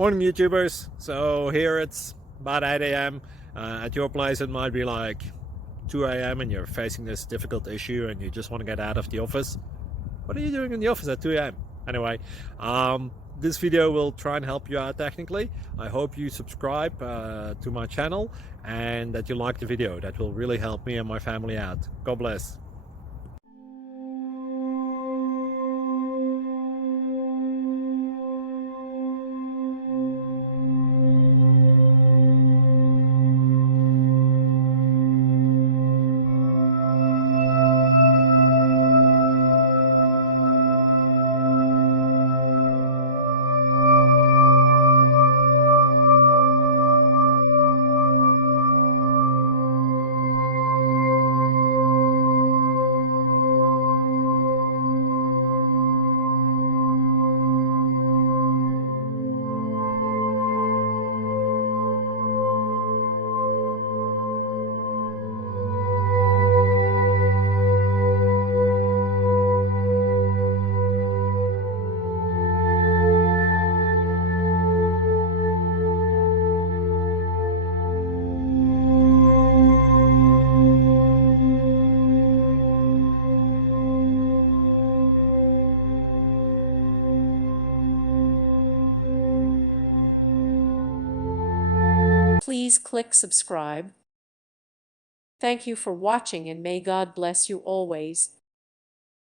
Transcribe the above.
Morning YouTubers. So here it's about 8 a.m. At your place it might be like 2 a.m. and you're facing this difficult issue and you just want to get out of the office. What are you doing in the office at 2 a.m.? Anyway, this video will try and help you out technically. I hope you subscribe to my channel and that you like the video. That will really help me and my family out. God bless. Please click subscribe. Thank you for watching and may God bless you always.